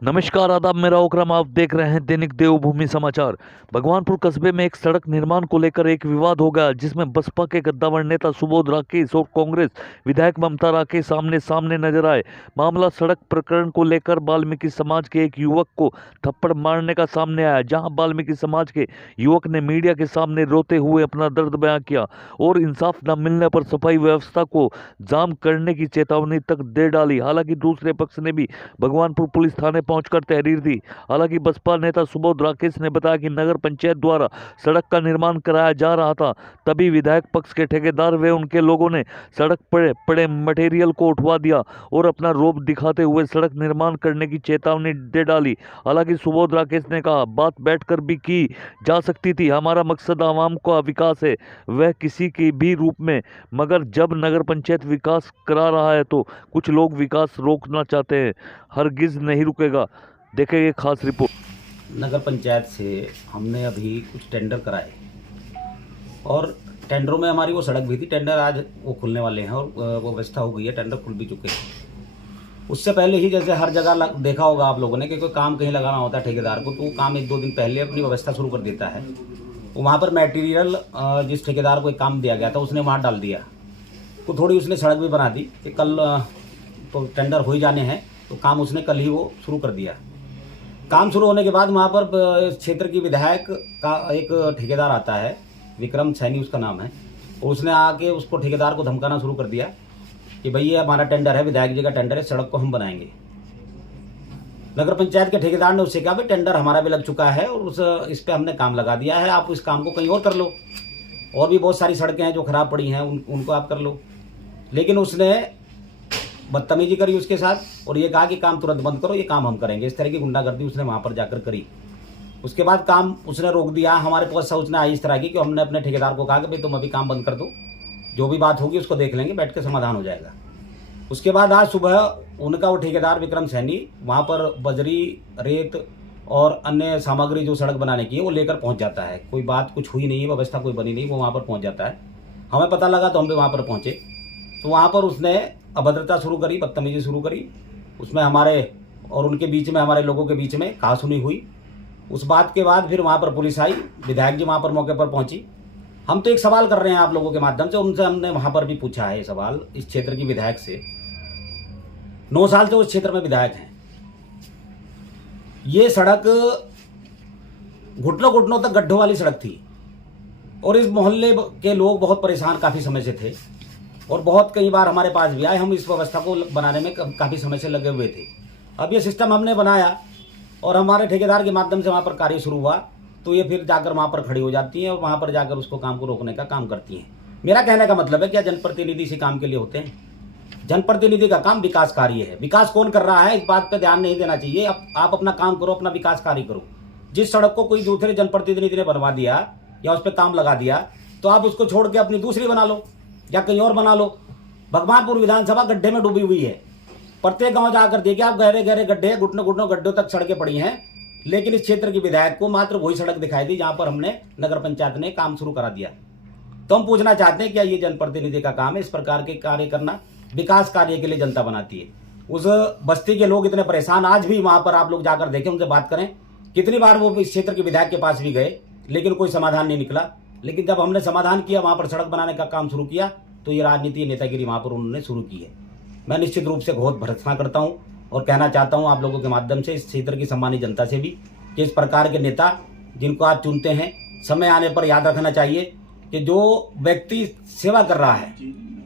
नमस्कार आदाब, मेरा ओकरम, आप देख रहे हैं दैनिक देवभूमि समाचार। भगवानपुर कस्बे में एक सड़क निर्माण को लेकर एक विवाद हो गया, जिसमें बसपा के गद्दावर नेता सुबोध राकेश और कांग्रेस विधायक ममता राकेश आमने सामने नजर आए। मामला सड़क प्रकरण को लेकर वाल्मीकि समाज के एक युवक को थप्पड़ मारने का सामने आया, जहां वाल्मीकि समाज के युवक ने मीडिया के सामने रोते हुए अपना दर्द बयां किया और इंसाफ न मिलने पर सफाई व्यवस्था को जाम करने की चेतावनी तक दे डाली। हालांकि दूसरे पक्ष ने भी भगवानपुर पुलिस थाने पहुंचकर तहरीर दी। हालांकि बसपा नेता सुबोध राकेश ने बताया कि नगर पंचायत द्वारा सड़क का निर्माण कराया जा रहा था, तभी विधायक पक्ष के ठेकेदार व उनके लोगों ने सड़क पर पड़े मटेरियल को उठवा दिया और अपना रोब दिखाते हुए सड़क निर्माण करने की चेतावनी दे डाली। हालांकि सुबोध राकेश ने कहा, बात बैठकर भी की जा सकती थी, हमारा मकसद आवाम का विकास है, वह किसी के भी रूप में, मगर जब नगर पंचायत विकास करा रहा है तो कुछ लोग विकास रोकना चाहते हैं, हरगिज नहीं रुकेगा। देखेंगे खास रिपोर्ट। नगर पंचायत से हमने अभी कुछ टेंडर कराए और टेंडरों में हमारी वो सड़क भी थी। टेंडर आज वो खुलने वाले हैं और वो व्यवस्था हो गई है, टेंडर खुल भी चुके हैं। उससे पहले ही जैसे हर जगह देखा होगा आप लोगों ने कि कोई काम कहीं लगाना होता है ठेकेदार को, तो वो काम 1-2 दिन पहले अपनी व्यवस्था शुरू कर देता है। तो वहाँ पर मटेरियल जिस ठेकेदार को एक काम दिया गया था उसने वहाँ डाल दिया, तो थोड़ी उसने सड़क भी बना दी कि कल तो टेंडर हो ही जाने हैं, तो काम उसने कल ही वो शुरू कर दिया। काम शुरू होने के बाद वहाँ पर क्षेत्र की विधायक का एक ठेकेदार आता है, विक्रम सैनी उसका नाम है, और उसने आके उसको ठेकेदार को धमकाना शुरू कर दिया कि भाई ये हमारा टेंडर है, विधायक जी का टेंडर है, सड़क को हम बनाएंगे। नगर पंचायत के ठेकेदार ने उससे कहा भाई टेंडर हमारा भी लग चुका है और इस पर हमने काम लगा दिया है, आप इस काम को कहीं और कर लो, और भी बहुत सारी सड़कें हैं जो खराब पड़ी हैं उनको आप कर लो। लेकिन उसने बदतमीजी करी उसके साथ और ये कहा कि काम तुरंत बंद करो, ये काम हम करेंगे। इस तरह की गुंडागर्दी उसने वहाँ पर जाकर करी। उसके बाद काम उसने रोक दिया। हमारे पास सूचना आई इस तरह की कि हमने अपने ठेकेदार को कहा कि भाई तुम अभी काम बंद कर दो, जो भी बात होगी उसको देख लेंगे, बैठ के समाधान हो जाएगा। उसके बाद आज सुबह उनका वो ठेकेदार विक्रम सैनी वहाँ पर बजरी, रेत और अन्य सामग्री जो सड़क बनाने की है वो लेकर पहुँच जाता है। कोई बात कुछ हुई नहीं है, व्यवस्था कोई बनी नहीं, वो वहाँ पर पहुँच जाता है। हमें पता लगा तो हम भी वहाँ पर पहुँचे, तो वहाँ पर उसने अभद्रता शुरू करी, बदतमीजी शुरू करी। उसमें हमारे और उनके बीच में, हमारे लोगों के बीच में कहासुनी हुई। उस बात के बाद फिर वहाँ पर पुलिस आई, विधायक जी वहाँ पर मौके पर पहुंची। हम तो एक सवाल कर रहे हैं आप लोगों के माध्यम से, उनसे हमने वहाँ पर भी पूछा है सवाल इस क्षेत्र की विधायक से। 9 साल से उस क्षेत्र में विधायक हैं। ये सड़क घुटनों घुटनों तक गड्ढों वाली सड़क थी और इस मोहल्ले के लोग बहुत परेशान काफ़ी समय से थे और बहुत कई बार हमारे पास भी आए। हम इस व्यवस्था को बनाने में काफ़ी समय से लगे हुए थे। अब ये सिस्टम हमने बनाया और हमारे ठेकेदार के माध्यम से वहाँ पर कार्य शुरू हुआ, तो ये फिर जाकर वहाँ पर खड़ी हो जाती हैं और वहाँ पर जाकर उसको काम को रोकने का काम करती हैं। मेरा कहने का मतलब है, क्या जनप्रतिनिधि इसी काम के लिए होते हैं? जनप्रतिनिधि का काम विकास कार्य है। विकास कौन कर रहा है इस बात पर ध्यान नहीं देना चाहिए। आप अपना काम करो, अपना विकास कार्य करो। जिस सड़क को कोई दूसरे जनप्रतिनिधि ने बनवा दिया या उस पर काम लगा दिया, तो आप उसको छोड़ के अपनी दूसरी बना लो या कहीं और बना लो। भगवानपुर विधानसभा गड्ढे में डूबी हुई है। प्रत्येक गांव जाकर देखिए आप, गहरे गहरे गड्ढे, घुटनों घुटनों गड्ढों तक सड़कें पड़ी हैं। लेकिन इस क्षेत्र की विधायक को मात्र वही सड़क दिखाई दी जहां पर हमने नगर पंचायत ने काम शुरू करा दिया। तो हम पूछना चाहते हैं, क्या ये जनप्रतिनिधि का काम है इस प्रकार के कार्य करना? विकास कार्य के लिए जनता बनाती है। उस बस्ती के लोग इतने परेशान, आज भी वहां पर आप लोग जाकर देखें, उनसे बात करें। कितनी बार वो इस क्षेत्र के विधायक के पास भी गए, लेकिन कोई समाधान नहीं निकला। लेकिन जब हमने समाधान किया, वहां पर सड़क बनाने का काम शुरू किया, तो ये राजनीति, नेतागिरी वहां पर उन्होंने शुरू की है। मैं निश्चित रूप से बहुत भर्त्सना करता हूं और कहना चाहता हूं आप लोगों के माध्यम से इस क्षेत्र की सम्मानित जनता से भी कि इस प्रकार के नेता जिनको आप चुनते हैं, समय आने पर याद रखना चाहिए कि जो व्यक्ति सेवा कर रहा है,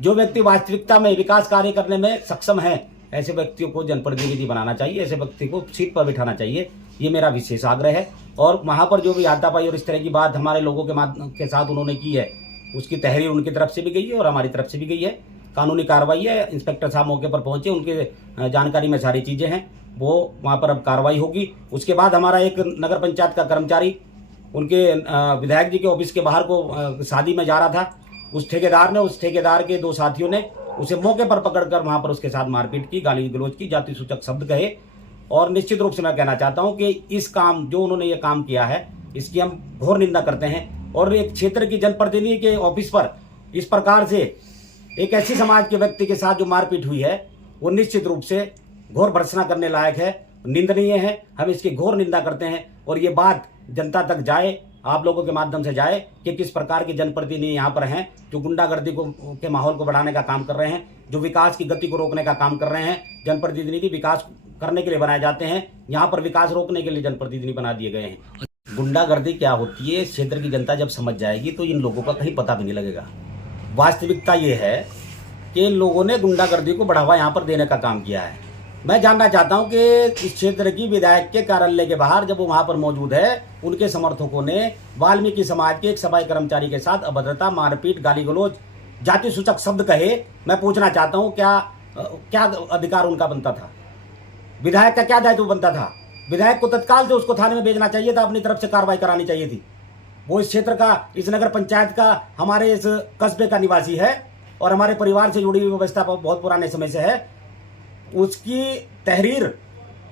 जो व्यक्ति वास्तविकता में विकास कार्य करने में सक्षम है, ऐसे व्यक्तियों को जनप्रतिनिधि बनाना चाहिए, ऐसे व्यक्ति को सीट पर बिठाना चाहिए। ये मेरा विशेष आग्रह है। और वहाँ पर जो भी हाथापाई और इस तरह की बात हमारे लोगों के साथ उन्होंने की है, उसकी तहरीर उनकी तरफ से भी गई है और हमारी तरफ से भी गई है। कानूनी कार्रवाई है। इंस्पेक्टर साहब मौके पर पहुंचे, उनके जानकारी में सारी चीज़ें हैं, वो वहाँ पर अब कार्रवाई होगी। उसके बाद हमारा एक नगर पंचायत का कर्मचारी उनके विधायक जी के ऑफिस के बाहर को शादी में जा रहा था। उस ठेकेदार के 2 साथियों ने उसे मौके पर पकड़कर वहाँ पर उसके साथ मारपीट की, गाली गलौज की, जाति सूचक शब्द कहे। और निश्चित रूप से मैं कहना चाहता हूँ कि इस काम, जो उन्होंने ये काम किया है, इसकी हम घोर निंदा करते हैं। और एक क्षेत्र की जनप्रतिनिधि के ऑफिस पर इस प्रकार से एक ऐसी समाज के व्यक्ति के साथ जो मारपीट हुई है, वो निश्चित रूप से घोर भर्त्सना करने लायक है। निंदनीय है। हम इसकी घोर निंदा करते हैं और ये बात जनता तक जाए, आप लोगों के माध्यम से जाए कि किस प्रकार के जनप्रतिनिधि यहाँ पर हैं जो गुंडागर्दी को के माहौल को बढ़ाने का काम कर रहे हैं, जो विकास की गति को रोकने का काम कर रहे हैं। जनप्रतिनिधि विकास करने के लिए बनाए जाते हैं, यहाँ पर विकास रोकने के लिए जनप्रतिनिधि बना दिए गए हैं। गुंडागर्दी क्या होती है, इस क्षेत्र की जनता जब समझ जाएगी तो इन लोगों का कहीं पता भी नहीं लगेगा। वास्तविकता ये है कि इन लोगों ने गुंडागर्दी को बढ़ावा यहाँ पर देने का काम किया है। मैं जानना चाहता हूं कि इस क्षेत्र की विधायक के कार्यालय के बाहर जब वो वहां पर मौजूद है, उनके समर्थकों ने वाल्मीकि समाज के एक सफाई कर्मचारी के साथ अभद्रता, मारपीट, गाली गलौज, जाति सूचक शब्द कहे। मैं पूछना चाहता हूं क्या अधिकार उनका बनता था? विधायक का क्या दायित्व बनता था? विधायक को तत्काल से उसको थाने में भेजना चाहिए था, अपनी तरफ से कार्रवाई करानी चाहिए थी। वो इस क्षेत्र का, इस नगर पंचायत का, हमारे इस कस्बे का निवासी है और हमारे परिवार से जुड़ी हुई व्यवस्था बहुत पुराने समय से है। उसकी तहरीर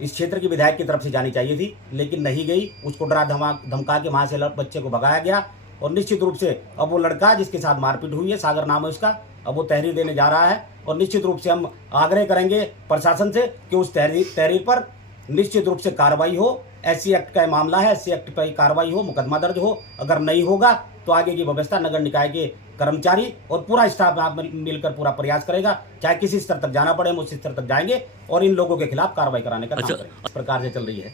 इस क्षेत्र की विधायक की तरफ से जानी चाहिए थी, लेकिन नहीं गई। उसको डरा धमका के वहां से बच्चे को भगाया गया और निश्चित रूप से अब वो लड़का जिसके साथ मारपीट हुई है, सागर नाम है उसका, अब वो तहरीर देने जा रहा है और निश्चित रूप से हम आग्रह करेंगे प्रशासन से कि उस तहरीर पर निश्चित रूप से कार्रवाई हो। SC एक्ट का मामला है, SC एक्ट पर कार्रवाई हो, मुकदमा दर्ज हो। अगर नहीं होगा तो आगे की व्यवस्था नगर निकाय के कर्मचारी और पूरा स्टाफ मिलकर पूरा प्रयास करेगा। चाहे किसी स्तर तक जाना पड़े, हम उस स्तर तक जाएंगे और इन लोगों के खिलाफ कार्रवाई कराने का काम करेंगे। इस प्रकार से चल रही है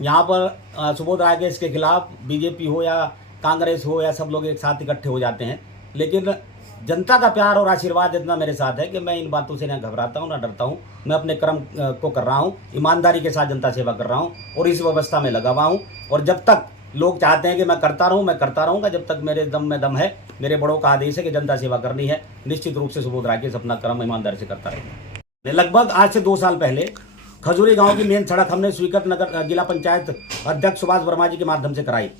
यहाँ पर सुबोध राकेश के खिलाफ बीजेपी हो या कांग्रेस हो या सब लोग एक साथ इकट्ठे हो जाते हैं, लेकिन जनता का प्यार और आशीर्वाद इतना मेरे साथ है कि मैं इन बातों से ना घबराता हूँ ना डरता हूँ। मैं अपने कर्म को कर रहा हूँ, ईमानदारी के साथ जनता सेवा कर रहा हूँ और इस व्यवस्था में लगा हुआ हूँ। और जब तक लोग चाहते हैं कि मैं करता रहूँ, मैं करता रहूँगा। जब तक मेरे दम में दम है, मेरे बड़ों का आदेश है कि जनता सेवा करनी है, निश्चित रूप से सुबोध राकेश अपना कर्म ईमानदारी से करता रहेगा। लगभग आज से 2 साल पहले खजूरी गाँव की मेन सड़क हमने स्वीकृत नगर जिला पंचायत अध्यक्ष सुभाष वर्मा जी के माध्यम से कराई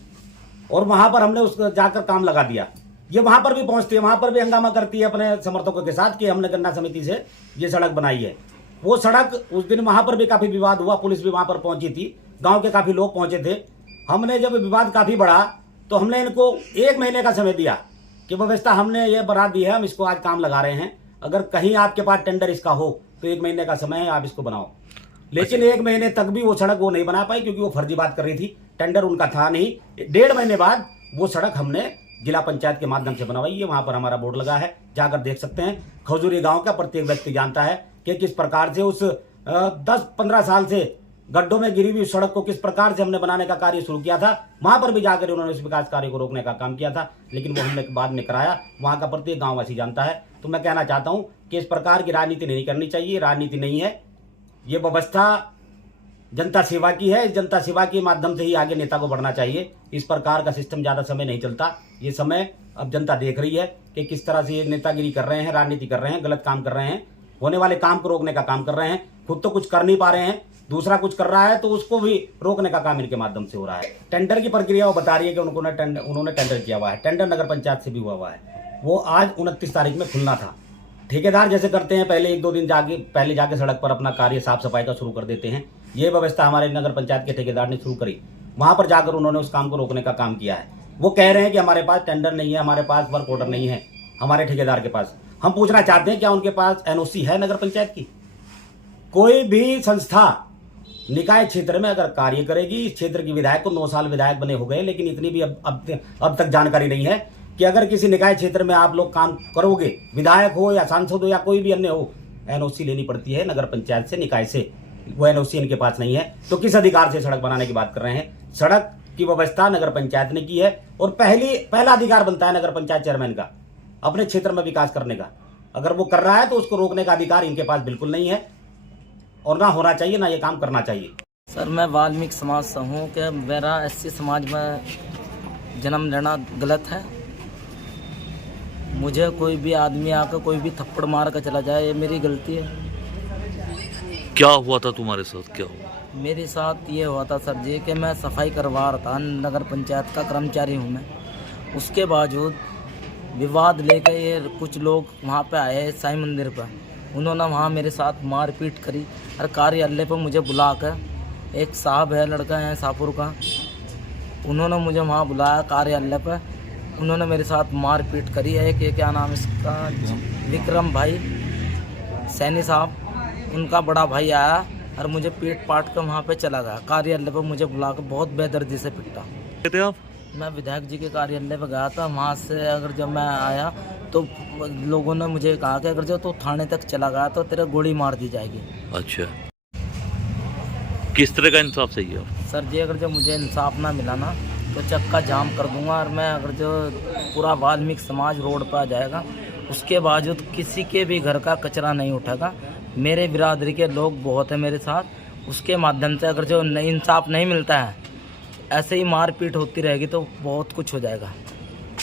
और वहां पर हमने उसको जाकर काम लगा दिया। ये वहां पर भी पहुंचती है, वहां पर भी हंगामा करती है अपने समर्थकों के साथ कि हमने गन्ना समिति से ये सड़क बनाई है। वो सड़क उस दिन वहां पर भी काफी विवाद हुआ, पुलिस भी वहां पर पहुंची थी, गांव के काफी लोग पहुंचे थे। हमने जब विवाद काफी बढ़ा तो हमने इनको 1 महीने का समय दिया कि व्यवस्था हमने ये बना दी है, हम इसको आज काम लगा रहे हैं। अगर कहीं आपके पास टेंडर इसका हो तो 1 महीने का समय है, आप इसको बनाओ। लेकिन 1 महीने तक भी वो सड़क वो नहीं बना पाई क्योंकि वो फर्जी बात कर रही थी, टेंडर उनका था नहीं। 1.5 महीने बाद वो सड़क हमने जिला पंचायत के माध्यम से बनवाई है। वहां पर हमारा बोर्ड लगा है, जाकर देख सकते हैं। खजूरी गांव का प्रत्येक व्यक्ति जानता है कि किस प्रकार से उस 10-15 साल से गड्ढों में गिरी हुई सड़क को किस प्रकार से हमने बनाने का कार्य शुरू किया था। वहां पर भी जाकर उन्होंने उस विकास कार्य को रोकने का काम किया था, लेकिन वो हमने बाद में कराया। वहां का प्रत्येक गाँववासी जानता है। तो मैं कहना चाहता हूं कि इस प्रकार की राजनीति नहीं करनी चाहिए। राजनीति नहीं है, ये व्यवस्था जनता सेवा की है। इस जनता सेवा के माध्यम से ही आगे नेता को बढ़ना चाहिए। इस प्रकार का सिस्टम ज्यादा समय नहीं चलता। ये समय अब जनता देख रही है कि किस तरह से ये नेतागिरी कर रहे हैं, राजनीति कर रहे हैं, गलत काम कर रहे हैं, होने वाले काम को रोकने का काम कर रहे हैं। खुद तो कुछ कर नहीं पा रहे हैं, दूसरा कुछ कर रहा है तो उसको भी रोकने का काम इनके माध्यम से हो रहा है। टेंडर की प्रक्रिया वो बता रही है कि उन्होंने टेंडर किया हुआ है। टेंडर नगर पंचायत से भी हुआ है। वो आज 29 तारीख में खुलना था। ठेकेदार जैसे करते हैं, पहले 1-2 दिन पहले जाके सड़क पर अपना कार्य साफ सफाई का शुरू कर देते हैं। ये व्यवस्था हमारे नगर पंचायत के ठेकेदार ने शुरू करी। वहां पर जाकर उन्होंने उस काम को रोकने का काम किया है। वो कह रहे हैं कि हमारे पास टेंडर नहीं है, हमारे पास वर्क ऑर्डर नहीं है हमारे ठेकेदार के पास। हम पूछना चाहते हैं क्या उनके पास NOC है नगर पंचायत की? कोई भी संस्था निकाय क्षेत्र में अगर कार्य करेगी, इस क्षेत्र की विधायक को 9 साल विधायक बने हो गए, लेकिन इतनी भी अब तक जानकारी नहीं है कि अगर किसी निकाय क्षेत्र में आप लोग काम करोगे, विधायक हो या सांसद हो या कोई भी अन्य हो, NOC लेनी पड़ती है नगर पंचायत से, निकाय से। वो NOC इनके पास नहीं है, तो किस अधिकार से सड़क बनाने की बात कर रहे हैं? सड़क की व्यवस्था नगर पंचायत ने की है और पहला अधिकार बनता है नगर पंचायत चेयरमैन का अपने क्षेत्र में विकास करने का। अगर वो कर रहा है तो उसको रोकने का अधिकार इनके पास बिल्कुल नहीं है और ना होना चाहिए, ना ये काम करना चाहिए। सर, मैं वाल्मीकि समाज से हूँ कि मेरा SC समाज में जन्म लेना गलत है। मुझे कोई भी आदमी आकर कोई भी थप्पड़ मार कर चला जाए, ये मेरी गलती है। क्या हुआ था तुम्हारे साथ? क्या हुआ? मेरे साथ ये हुआ था सर जी कि मैं सफाई करवा रहा था, नगर पंचायत का कर्मचारी हूँ मैं। उसके बावजूद विवाद लेकर ये कुछ लोग वहाँ पे आए साईं मंदिर पर, उन्होंने वहाँ मेरे साथ मारपीट करी और कार्यालय पर मुझे बुलाकर, एक साहब है लड़का है शाहपुर का, उन्होंने मुझे वहाँ बुलाया कार्यालय पर, उन्होंने मेरे साथ मारपीट करी है। कि क्या नाम इसका, विक्रम भाई सैनी साहब, उनका बड़ा भाई आया और मुझे पीट पाट कर वहाँ पे चला गया। कार्यालय पर मुझे बुला कर बहुत बेदर्दी से पिटा। कहते आप मैं विधायक जी के कार्यालय पर गया था। वहाँ से अगर जब मैं आया तो लोगों ने मुझे कहा कि अगर जो तू थाने तक चला गया तो तेरे गोली मार दी जाएगी। अच्छा, किस तरह का इंसाफ चाहिए आप? सर जी अगर जो मुझे इंसाफ ना मिला ना तो चक्का जाम कर दूंगा और मैं अगर जो पूरा वाल्मीकि समाज रोड पर आ जाएगा। उसके बावजूद किसी के भी घर का कचरा नहीं उठेगा। मेरे बिरादरी के लोग बहुत हैं मेरे साथ। उसके माध्यम से अगर जो इंसाफ नहीं मिलता है, ऐसे ही मारपीट होती रहेगी तो बहुत कुछ हो जाएगा।